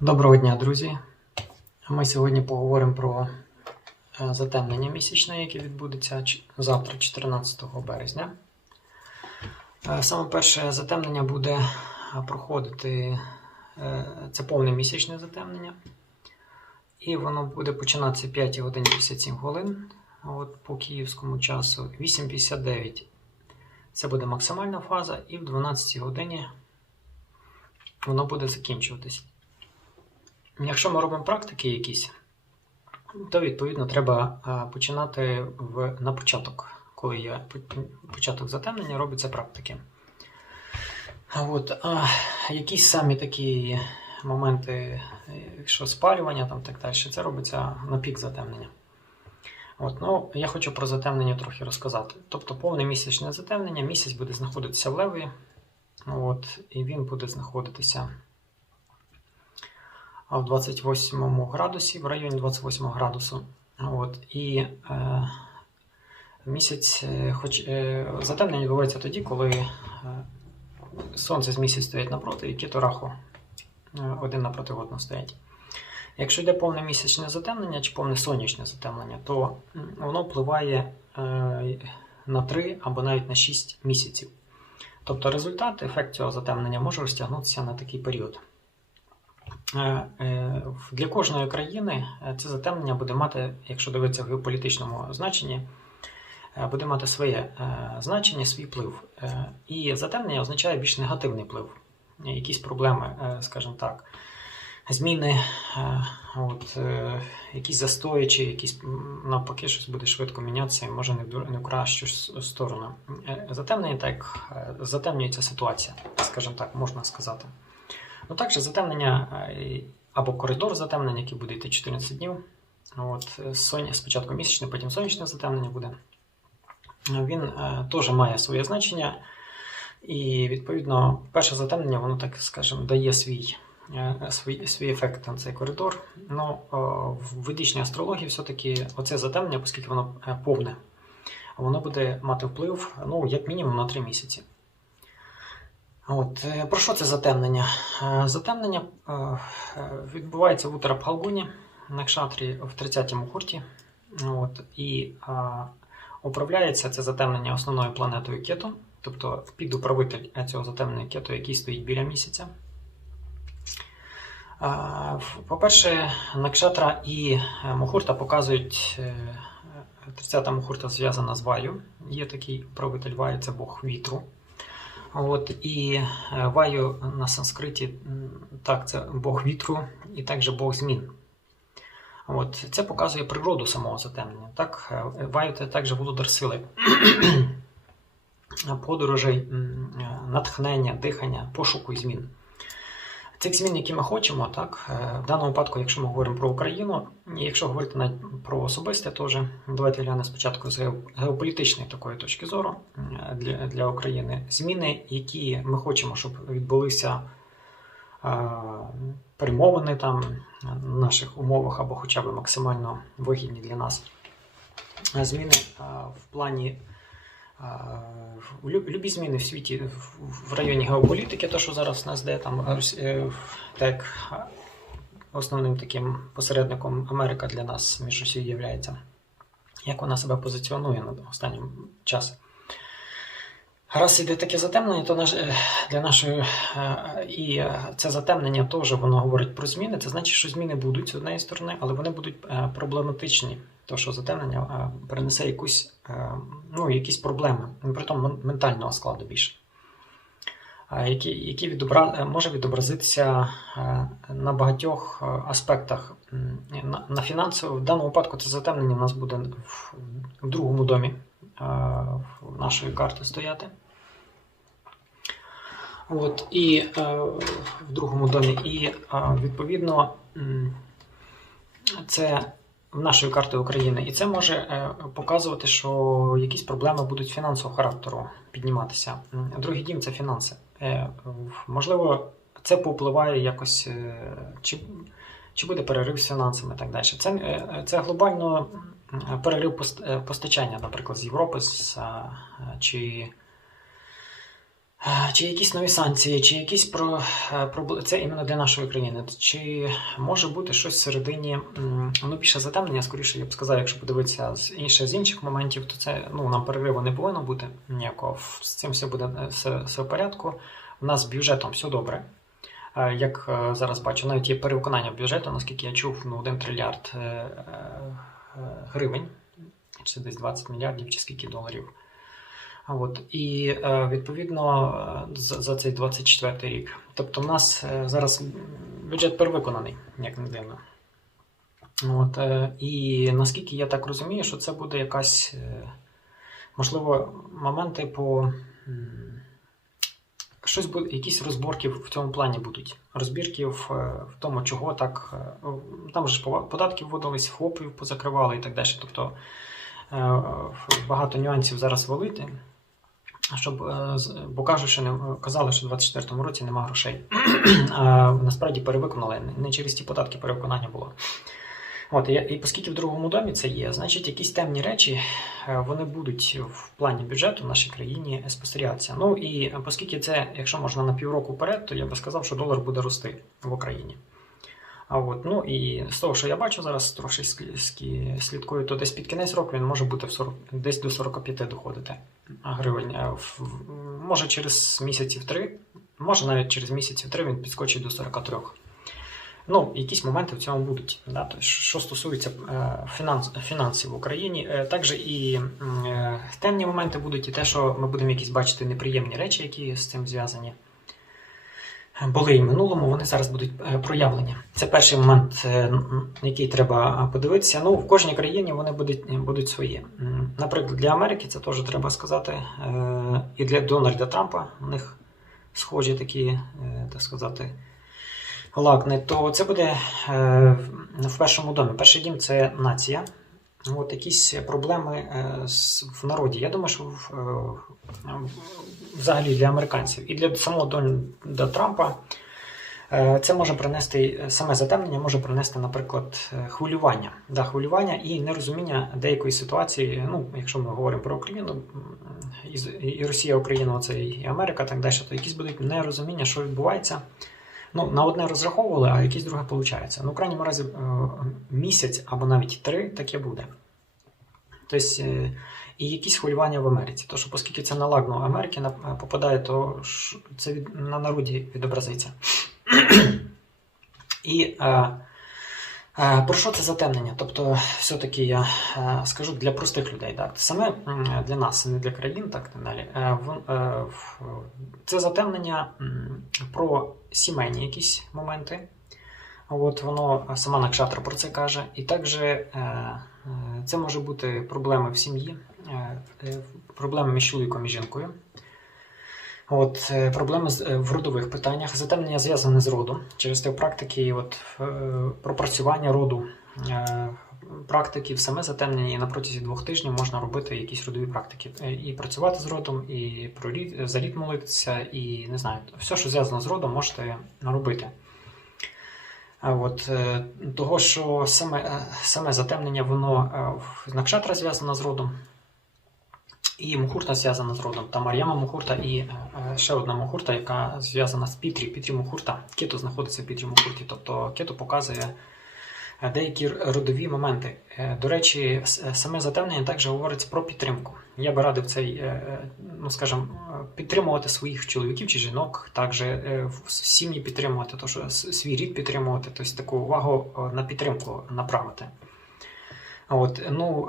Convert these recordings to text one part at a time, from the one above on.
Доброго дня, друзі! Ми сьогодні поговоримо про е, затемнення місячне, яке відбудеться завтра, 14 березня. Е, Саме перше затемнення буде е, проходити це повне місячне затемнення. І воно буде починатися 5 годин 57 хвилин. От по київському часу 8.59 це буде максимальна фаза, і в 12 годині воно буде закінчуватись. Якщо ми робимо практики якісь, то відповідно треба починати в, на початок, коли є початок затемнення, робляться практики. От, а, якісь самі такі моменти, е, якщо спалювання там так далі, це робиться на пік затемнення. От, ну, я хочу про затемнення трохи розказати. Тобто повне місячне затемнення, місяць буде знаходитися в леві, от, і він буде знаходитися в 28 градусі, в районі 28 градусу. От, і е, місяць, е, хоч е, затемнення відбувається тоді, коли е, сонце з місяць стоять напроти, і кіто раху е, один напроти одного стоять. Якщо йде повне місячне затемнення чи повне сонячне затемнення, то воно впливає е, на 3 або навіть на 6 місяців. Тобто результат, ефект цього затемнення може розтягнутися на такий період. Е, е, Для кожної країни е, це затемнення буде мати, якщо дивитися в геополітичному значенні, буде мати своє значення, свій вплив. І затемнення означає більш негативний вплив. Якісь проблеми, скажімо так, зміни, от, якісь застої, чи якісь навпаки щось буде швидко мінятися і може не в кращу сторону. Затемнення так затемнюється ситуація, скажімо так, можна сказати. Ну, також затемнення е, або коридор затемнення, який буде йти 14 днів. От, е, сон... Спочатку місячне, потім сонячне затемнення буде. Він е, теж має своє значення. І, відповідно, перше затемнення, воно, так скажемо, дає свій, е, свій, свій ефект на цей коридор. Ну, е, в ведичній астрології все-таки оце затемнення, оскільки воно е, повне, воно буде мати вплив, ну, як мінімум, на 3 місяці. От, е, про що це затемнення? Е, Затемнення е, відбувається в утро Пхалгуні на кшатрі в 30-му хурті. От, і е, управляється це затемнення основною планетою Кету, тобто підуправитель цього затемнення Кету, який стоїть біля місяця. По-перше, Накшатра і Мухурта показують. е, 30-та Мухурта зв'язана з Ваю. Є такий управитель Ваю, це Бог вітру. От, і е, Ваю на санскриті, так, це Бог вітру і також Бог змін. От, це показує природу самого затемнення. Так, е, Ваю це також володар сили, подорожей, е, натхнення, дихання, пошуку і змін. Цих змін, які ми хочемо, так, е, в даному випадку, якщо ми говоримо про Україну, і якщо говорити навіть про особисте, теж давайте глянемо спочатку з геополітичної такої точки зору е, для, для України. Зміни, які ми хочемо, щоб відбулися е, перемовини там на наших умовах або хоча б максимально вигідні для нас. Зміни в плані любі зміни в світі в- районі геополітики, то що зараз в нас де там е, так основним таким посередником Америка для нас між Росією є. Як вона себе позиціонує на останнім часі. Раз іде таке затемнення, то наш, е, для нашої е, і е, це затемнення теж воно говорить про зміни. Це значить, що зміни будуть з однієї сторони, але вони будуть проблематичні. То, що затемнення принесе якусь, ну, якісь проблеми, ну, при тому ментального складу більше. Які, які відобра... може відобразитися на багатьох аспектах. На, на фінансово, в даному випадку це затемнення у нас буде в, другому домі в нашої карти стояти. От, і е, в другому домі. І е, відповідно це в нашої карти України. І це може е, показувати, що якісь проблеми будуть фінансового характеру підніматися. Другий дім це фінанси. Можливо, це повпливає якось, чи, чи буде перерив з фінансами і так далі. Це, це глобально перерив пост- постачання, наприклад, з Європи з, чи Чи якісь нові санкції, чи якісь про, е, пробл- це іменно для нашої країни? Чи може бути щось всередині? Ну, більше затемнення, скоріше, я б сказав, якщо подивитися з інше з інших моментів, то це ну нам перериву не повинно бути ніякого. З цим все буде е, все, все в порядку. У нас з бюджетом все добре. Е, Як зараз бачу, навіть є перевиконання бюджету, наскільки я чув, ну 1 трильярд гривень, чи десь 20 мільярдів, чи скільки доларів. От, і е, відповідно е, за, цей 24 рік. Тобто, в нас е, зараз бюджет перевиконаний, як не дивно. От, і наскільки я так розумію, що це буде якась, можливо, моменти по. Щось буде, якісь розборки в цьому плані будуть. Розбірки в, тому, чого так. Там же ж податки вводились, ФОПів позакривали і так далі. Тобто багато нюансів зараз валити. Щоб, е, бо кажуть, що не казали, що в 24-му році нема грошей. а насправді перевиконали. Не через ті податки перевиконання було. От, і, і оскільки в другому домі це є, значить якісь темні речі е, вони будуть в плані бюджету в нашій країні спостерігатися. Ну і оскільки це, якщо можна на півроку вперед, то я би сказав, що долар буде рости в Україні. А от, ну і з того, що я бачу зараз, ск- слідкую, то десь під кінець року він може бути в 40, десь до 45 доходити гривень. В- Може через місяців три, може навіть через місяців три він підскочить до 43. Ну, якісь моменти в цьому будуть. Да? Тобто, що стосується е, фінанс, фінансів в Україні, е, також і е, темні моменти будуть, і те, що ми будемо якісь бачити неприємні речі, які з цим зв'язані. Були і в минулому, вони зараз будуть е, проявлені. Це перший момент, е, м, який треба подивитися. Ну, в кожній країні вони будуть, будуть свої. Наприклад, для Америки це теж треба сказати. е, І для Дональда Трампа у них схожі такі, е, так сказати, лагни. То це буде е, в першому домі. Перший дім це нація. От якісь проблеми е, в народі. Я думаю, що е, взагалі для американців і для самого Дональда Трампа е, це може принести саме затемнення, може принести, наприклад, хвилювання. Да, хвилювання і нерозуміння деякої ситуації. Ну, якщо ми говоримо про Україну, і Росія, Україна, це і Америка, так далі, то якісь будуть нерозуміння, що відбувається. Ну, на одне розраховували, а якесь друге виходить. Ну, в крайньому разі, е, місяць або навіть три таке буде. Тобто, е, і якісь хвилювання в Америці. То, що оскільки це на лагну Америки попадає, то це на народі відобразиться. І е, е, про що це затемнення? Тобто, все-таки я е, скажу для простих людей. Так? Саме для нас, не для країн, так далі. Е, е, це затемнення про сімейні якісь моменти. От воно сама Накшатра про це каже. І також це може бути проблеми в сім'ї, проблеми між чоловіком і жінкою. От, е, проблеми е, в родових питаннях. Затемнення зв'язане з родом. Через те в практики от, е, пропрацювання роду практиків, саме затемнення, і на протязі двох тижнів можна робити якісь родові практики. І працювати з родом, і про рід, за рід молитися, і не знаю, все, що зв'язано з родом, можете робити. От, того, що саме, саме затемнення, воно в- Накшатра зв'язана з родом, і Мухурта зв'язана з родом. Там Мар'яма Мухурта і е, е, ще одна Мухурта, яка зв'язана з Пітрі. Пітрі Мухурта. Кету знаходиться в Пітрі Мухурті. Тобто кету показує е, деякі родові моменти. До речі, саме затемнення також говориться про підтримку. Я би радив цей, ну скажімо, підтримувати своїх чоловіків чи жінок, також в сім'ї підтримувати, то що свій рід підтримувати, тобто таку увагу на підтримку направити. От, ну,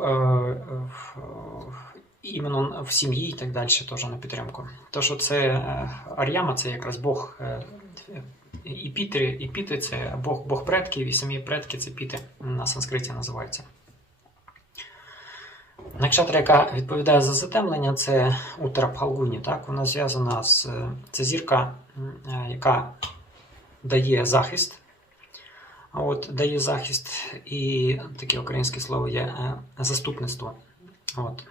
іменно в сім'ї і так далі теж на підтримку. То, що це е, Ар'яма, це якраз Бог е, і Піти, і Піти це Бог, Бог предків, і самі предки це Піти на санскриті називаються. Накшатра, яка відповідає за затемлення, це Утара Пхалгуні. Так? Вона зв'язана з це зірка, яка дає захист. От, дає захист, і таке українське слово є е, заступництво. От.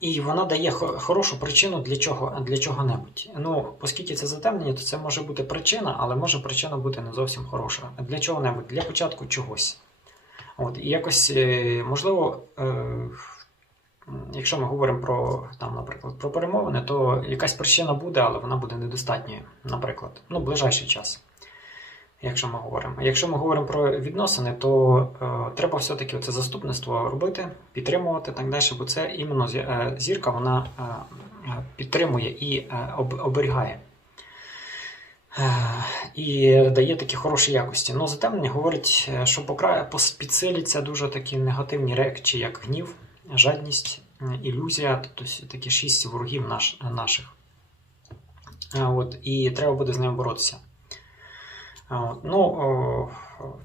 І вона дає хорошу причину для чого для чого-небудь. Ну, оскільки це затемнення, то це може бути причина, але може причина бути не зовсім хороша. Для чого-небудь, для початку чогось. От, і якось, е, можливо, е, якщо ми говоримо про там, наприклад, про перемовини, то якась причина буде, але вона буде недостатньою, наприклад, ну, ближайший час. Якщо ми говоримо. Якщо ми говоримо про відносини, то е, треба все-таки це заступництво робити, підтримувати так далі, бо це іменно е, зірка вона е, е, підтримує і е, об, оберігає. Е, І дає такі хороші якості. Ну, затемнення говорить, що покра... пос- дуже такі негативні речі, як гнів, жадність, ілюзія, тобто такі шість ворогів наш... наших. От, і треба буде з ними боротися. Е, ну,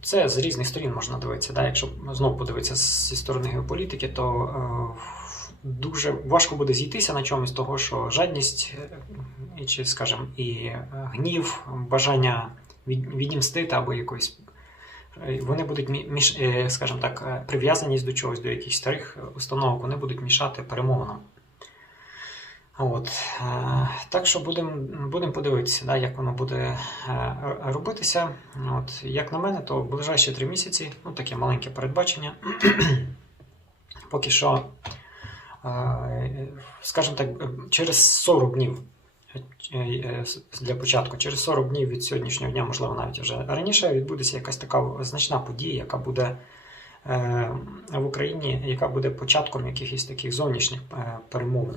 це з різних сторін можна дивитися. Да? Якщо знову подивитися зі сторони геополітики, то е, дуже важко буде зійтися на чомусь того, що жадність, е, чи, скажімо, і е, гнів, бажання відімстити або якоїсь. е, Вони будуть мі- між, е, скажімо так, е, прив'язаність до чогось, до якихось старих установок, вони будуть мішати перемовинам. От. е, Так що будемо будем подивитися, да, як воно буде е, робитися. От. Як на мене, то в ближайші три місяці, ну таке маленьке передбачення. Поки що, е, скажімо так, через 40 днів для початку, через 40 днів від сьогоднішнього дня, можливо, навіть вже раніше, відбудеться якась така значна подія, яка буде в Україні, яка буде початком якихось таких зовнішніх е, перемовин,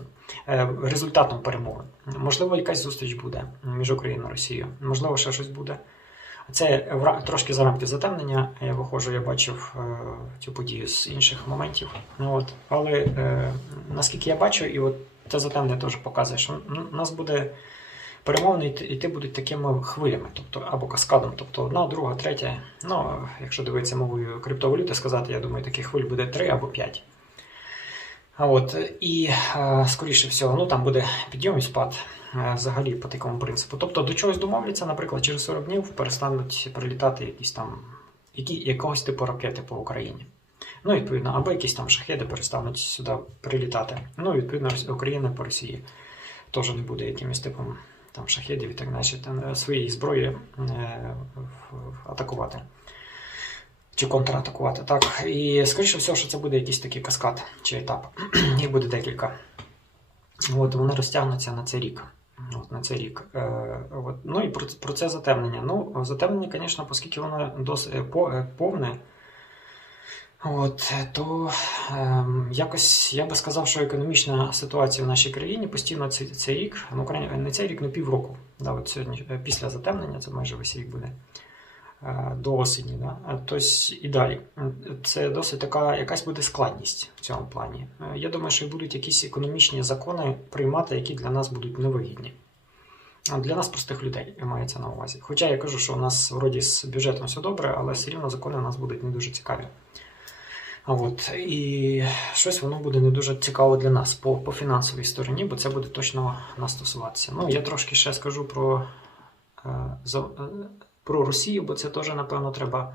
е, результатом перемовин. Можливо, якась зустріч буде між Україною і Росією, можливо, ще щось буде. Це трошки за рамки затемнення. Я виходжу, я бачив е, цю подію з інших моментів. От. Але е, наскільки я бачу, і от це затемнення теж показує, що нас буде перемовини йти, будуть такими хвилями, тобто або каскадом, тобто одна, друга, третя. Ну, якщо дивитися мовою криптовалюти, сказати, я думаю, таких хвиль буде три або п'ять. А от, і е, скоріше всього, ну там буде підйом і спад е, взагалі по такому принципу. Тобто до чогось домовляться, наприклад, через 40 днів перестануть прилітати якісь там які, якогось типу ракети по Україні. Ну, відповідно, або якісь там шахеди перестануть сюди прилітати. Ну, відповідно, Україна по Росії теж не буде якимось типом там шахедів і так далі, е, своєї зброї е, атакувати. Чи контратакувати. Так. І скоріше всього, що це буде якийсь такий каскад чи етап. Їх буде декілька. От, вони розтягнуться на цей рік. От, на цей рік. Е, от. Ну і про, про це затемнення. Ну, затемнення, звісно, оскільки воно досить е, повне, от, то е, якось я би сказав, що економічна ситуація в нашій країні постійно цей, цей рік, ну, не цей рік, ну півроку. Да, от сьогодні, е, після затемнення, це майже весь рік буде. е, До осені, да? Е, тобто і далі. Це досить така якась буде складність в цьому плані. Е, Я думаю, що будуть якісь економічні закони приймати, які для нас будуть невигідні. Для нас, простих людей, мається на увазі. Хоча я кажу, що у нас вроді з бюджетом все добре, але все рівно закони у нас будуть не дуже цікаві. От, і щось воно буде не дуже цікаво для нас по, по фінансовій стороні, бо це буде точно нас стосуватися. Ну, я трошки ще скажу про, е, е, про Росію, бо це теж, напевно, треба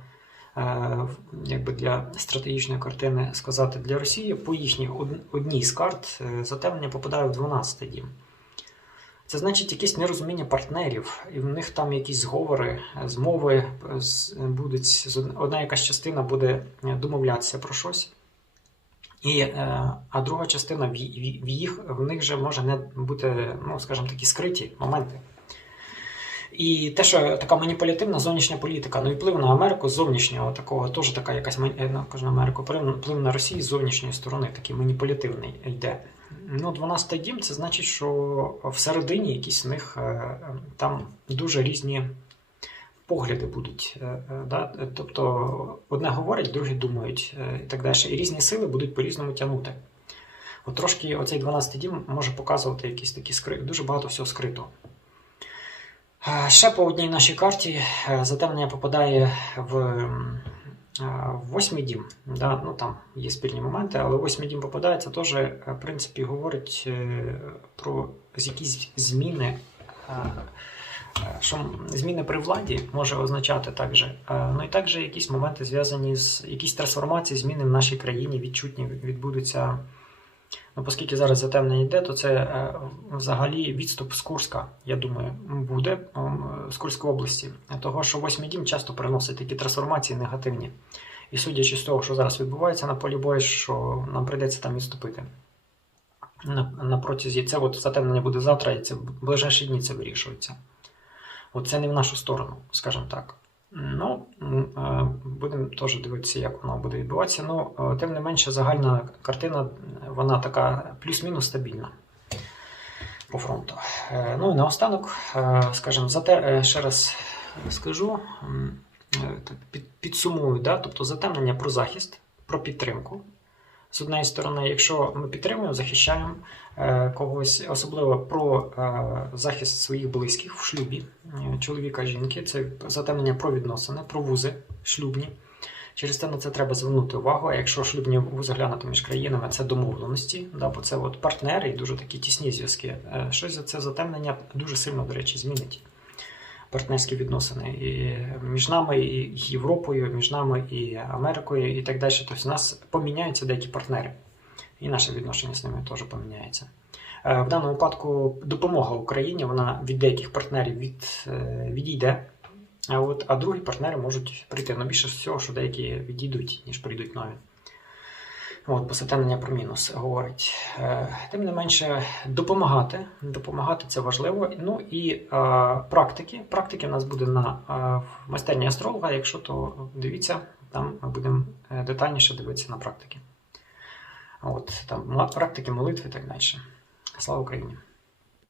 е, якби для стратегічної картини сказати для Росії. По їхній одній з карт затемнення попадає в 12 дім. Це значить якесь нерозуміння партнерів, і в них там якісь зговори, змови е, будуть. Одна якась частина буде е, домовлятися про щось. І, е, а друга частина в, їх в них же може не бути, ну скажімо такі скриті моменти. І те, що така маніпулятивна зовнішня політика, ну і вплив на Америку зовнішнього такого, теж така якась ну, кажу Америку, вплив на Росію з зовнішньої сторони, такий маніпулятивний йде. Ну, 12 дім, це значить, що всередині якісь в них е, е, там дуже різні погляди будуть. е, Да? Тобто одне говорять, другі думають і так далі. І різні сили будуть по-різному тягнути. От трошки оцей 12 дім може показувати якісь такі скри... дуже багато всього скрито. Ще по одній нашій карті затемнення попадає в, в дім. Да? Ну, там є спільні моменти, але восьмий дім попадається, теж, е, в принципі, говорить е, про якісь зміни. е, Що зміни при владі може означати також. Ну і також якісь моменти зв'язані з якісь трансформації, зміни в нашій країні відчутні відбудуться. Ну, оскільки зараз затемнення йде, то це е, взагалі відступ з Курська, я думаю, буде з Курської області. Того, що восьмий дім часто приносить такі трансформації негативні. І судячи з того, що зараз відбувається на полі бою, що нам прийдеться там відступити. на протязі. Це от затемнення буде завтра, і це в ближайші дні це вирішується. От це не в нашу сторону, скажімо так. Ну, е, будемо теж дивитися, як воно буде відбуватися. Ну, е, тим не менше, загальна картина, вона така плюс-мінус стабільна по фронту. Е, Ну і наостанок, скажімо, зате ще раз скажу, підсумую, да? тобто затемнення про захист, про підтримку. З однієї сторони, якщо ми підтримуємо, захищаємо е, когось, особливо про е, захист своїх близьких в шлюбі, е, чоловіка, жінки, це затемнення про відносини, про вузи шлюбні. Через те на це треба звернути увагу. А якщо шлюбні вузи глянути між країнами, це домовленості, да, бо це от партнери і дуже такі тісні зв'язки. Щось за це затемнення дуже сильно, до речі, змінить партнерські відносини і між нами і Європою, між нами і Америкою, і так далі. Тобто, у нас поміняються деякі партнери, і наше відношення з ними теж поміняється. Е, В даному випадку допомога Україні вона від деяких партнерів від, е, відійде. А от а другі партнери можуть прийти. Ну, більше всього, що деякі відійдуть, ніж прийдуть нові. От, бо про мінус говорить. Е, Тим не менше, допомагати. Допомагати це важливо. Ну і е, практики. Практики в нас буде на е, майстерні астролога. Якщо то дивіться, там ми будемо детальніше дивитися на практики. От, там практики, молитви і так далі. Слава Україні!